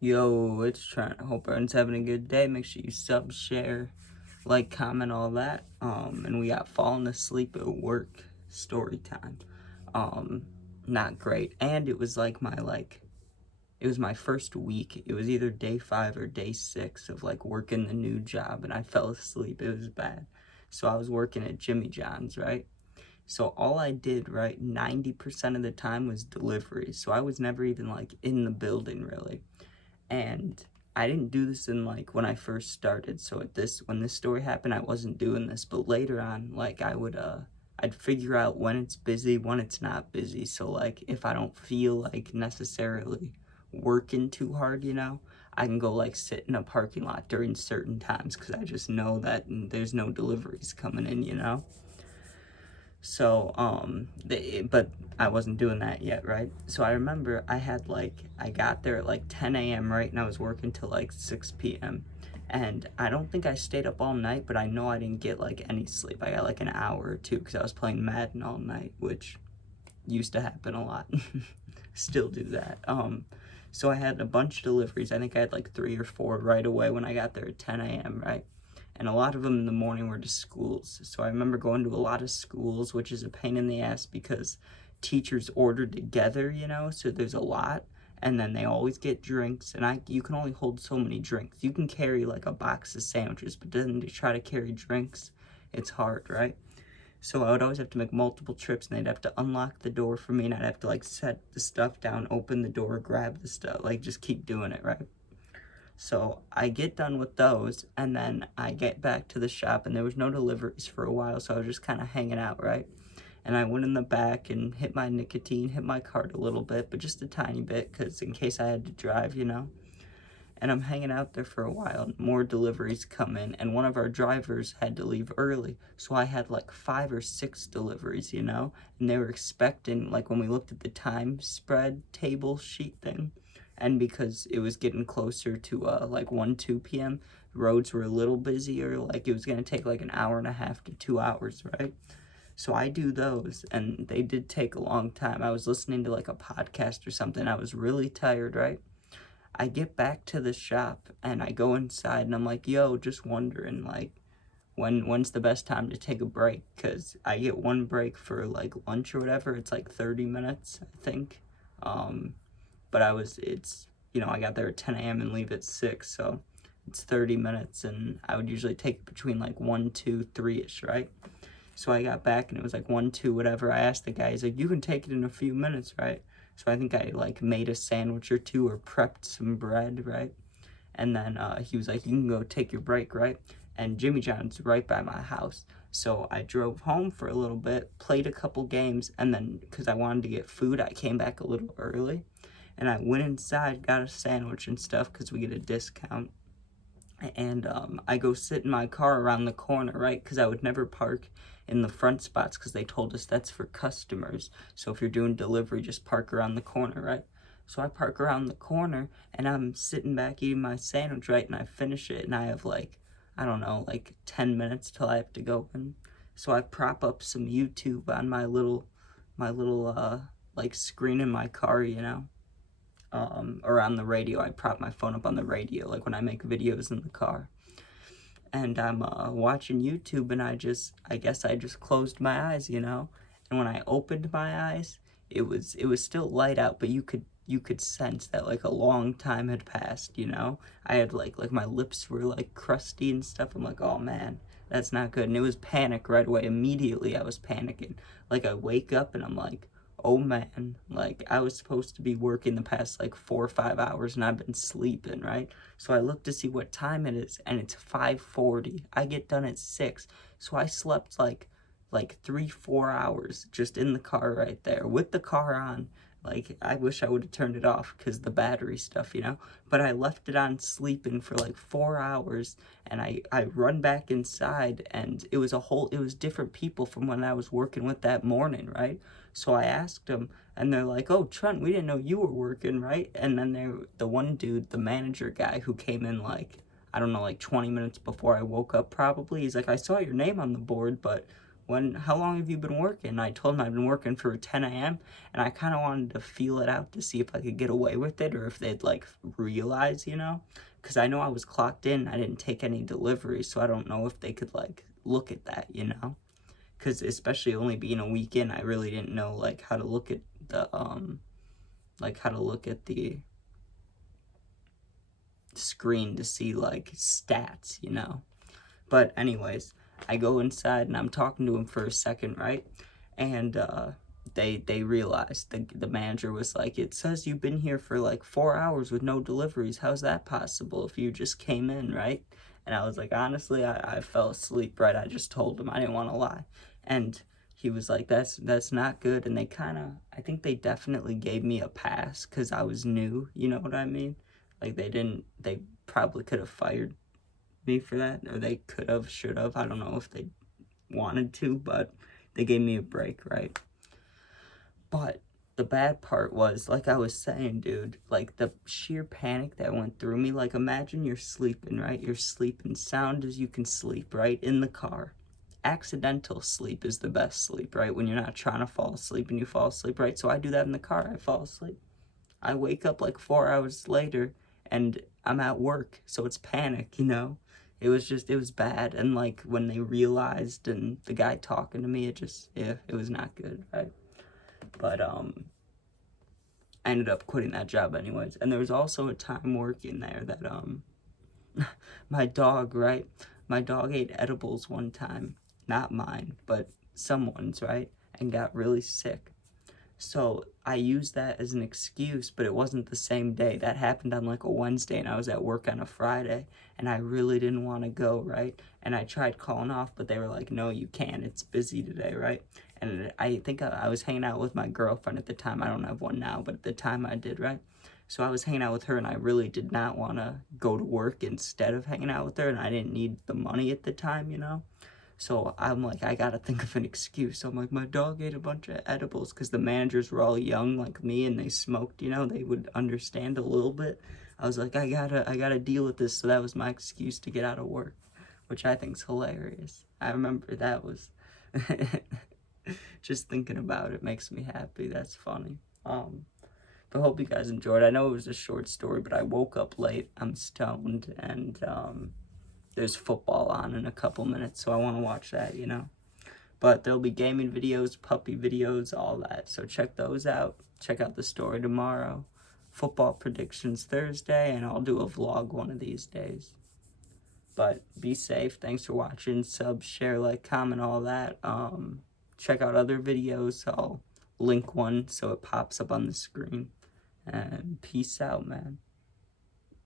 Yo, it's Trent. Hope everyone's having a good day. Make sure you sub, share, like, comment, all that. And we got falling asleep at work story time. Um, Not great. And it was it was my first week. It was either day 5 or day 6 of like working the new job, and I fell asleep. It was bad. So I was working at Jimmy John's, right? So all I did, right, 90% of the time was deliveries. So I was never even like in the building really. And I didn't do this in like when I first started. So when this story happened, I wasn't doing this. But later on, like I'd figure out when it's busy, when it's not busy. So like if I don't feel like necessarily working too hard, I can go like sit in a parking lot during certain times because I just know that there's no deliveries coming in. So, but I wasn't doing that yet, right? So I remember I got there at like 10 a.m., right? And I was working till like 6 p.m. And I don't think I stayed up all night, but I know I didn't get like any sleep. I got like an hour or two because I was playing Madden all night, which used to happen a lot. Still do that. So I had a bunch of deliveries. I think I had like 3 or 4 right away when I got there at 10 a.m., right? And a lot of them in the morning were to schools. So I remember going to a lot of schools, which is a pain in the ass because teachers order together, so there's a lot. And then they always get drinks, and you can only hold so many drinks. You can carry like a box of sandwiches, but then to try to carry drinks, it's hard, right? So I would always have to make multiple trips, and they'd have to unlock the door for me, and I'd have to like set the stuff down, open the door, grab the stuff, like just keep doing it, right? So I get done with those, and then I get back to the shop, and there was no deliveries for a while, so I was just kind of hanging out, right? And I went in the back and hit my nicotine, hit my cart a little bit, but just a tiny bit, because in case I had to drive. And I'm hanging out there for a while, and more deliveries come in, and one of our drivers had to leave early, so I had like 5 or 6 deliveries. And they were expecting, like when we looked at the time spread table sheet thing, and because it was getting closer to like 1 2 p.m., roads were a little busier, like it was going to take like an hour and a half to 2 hours, right? So I do those, and they did take a long time. I was listening to like a podcast or something. I was really tired, right? I get back to the shop and I go inside and I'm like, yo, just wondering like when's the best time to take a break? Cause I get one break for like lunch or whatever. It's like 30 minutes, I think. Um, but I got there at 10 a.m. and leave at 6, so it's 30 minutes, and I would usually take between like 1, 2, 3-ish, right? So I got back and it was like 1, 2, whatever. I asked the guy, he's like, you can take it in a few minutes, right? So I think I like made a sandwich or two or prepped some bread, right? And then he was like, you can go take your break, right? And Jimmy John's right by my house. So I drove home for a little bit, played a couple games, and then because I wanted to get food, I came back a little early. And I went inside, got a sandwich and stuff because we get a discount. And I go sit in my car around the corner, right? Because I would never park in the front spots because they told us that's for customers. So if you're doing delivery, just park around the corner, right? So I park around the corner and I'm sitting back eating my sandwich, right? And I finish it and I have like, I don't know, like 10 minutes till I have to go. And so I prop up some YouTube on my little like screen in my car. Or on the radio. I prop my phone up on the radio, like when I make videos in the car. And I'm watching YouTube, and I guess I just closed my eyes. And when I opened my eyes, it was still light out, but you could sense that like a long time had passed. I had like my lips were like crusty and stuff. I'm like, oh man, that's not good. And it was panic right away. Immediately, I was panicking. Like I wake up and I'm like, oh man, like I was supposed to be working the past like 4 or 5 hours and I've been sleeping, right? So I look to see what time it is and it's 5:40. I get done at 6. So I slept like 3 4 hours just in the car right there with the car on. Like I wish I would have turned it off because the battery stuff. But I left it on sleeping for like 4 hours, and I run back inside, and it was different people from when I was working with that morning, right? So I asked them, and they're like, "Oh, Trent, we didn't know you were working, right?" And then the one dude, the manager guy who came in like, I don't know, like 20 minutes before I woke up probably, he's like, "I saw your name on the board, but how long have you been working? And I told him I'd been working for 10 a.m. and I kind of wanted to feel it out to see if I could get away with it or if they'd like realize, you know, because I know I was clocked in. I didn't take any deliveries, so I don't know if they could like look at that, you know, because especially only being a week in, I really didn't know like how to look at the screen to see like stats, you know. But anyways, I go inside and I'm talking to him for a second, right? And they realized, the manager was like, it says you've been here for like 4 hours with no deliveries. How's that possible if you just came in, right? And I was like, honestly, I fell asleep, right? I just told him, I didn't want to lie. And he was like, that's not good. And they kind of, I think they definitely gave me a pass because I was new, you know what I mean? Like they probably could have fired me for that, or they could have, should have. I don't know if they wanted to, but they gave me a break, right? But the bad part was, like I was saying, dude, like the sheer panic that went through me. Like, imagine you're sleeping, right? You're sleeping sound as you can sleep, right? In the car. Accidental sleep is the best sleep, right? When you're not trying to fall asleep and you fall asleep, right? So I do that in the car. I fall asleep. I wake up like 4 hours later and I'm at work. So it's panic, you know? It was bad. And like when they realized and the guy talking to me, it was not good, right? But I ended up quitting that job anyways. And there was also a time working there that my dog, right? My dog ate edibles one time. Not mine, but someone's, right? And got really sick. So I used that as an excuse, but it wasn't the same day. That happened on like a Wednesday and I was at work on a Friday and I really didn't want to go, right? And I tried calling off, but they were like, no, you can't. It's busy today, right? And I think I was hanging out with my girlfriend at the time. I don't have one now, but at the time I did, right? So I was hanging out with her and I really did not want to go to work instead of hanging out with her, and I didn't need the money at the time, you know? So I'm like, I gotta think of an excuse. So I'm like, my dog ate a bunch of edibles because the managers were all young like me and they smoked, you know, they would understand a little bit. I was like, I gotta deal with this. So that was my excuse to get out of work, which I think's hilarious. I remember that was just thinking about it makes me happy. That's funny. But hope you guys enjoyed. I know it was a short story, but I woke up late. I'm stoned and there's football on in a couple minutes, so I want to watch that, you know. But there'll be gaming videos, puppy videos, all that. So check those out. Check out the story tomorrow. Football predictions Thursday, and I'll do a vlog one of these days. But be safe. Thanks for watching. Sub, share, like, comment, all that. Check out other videos. I'll link one so it pops up on the screen. And peace out, man.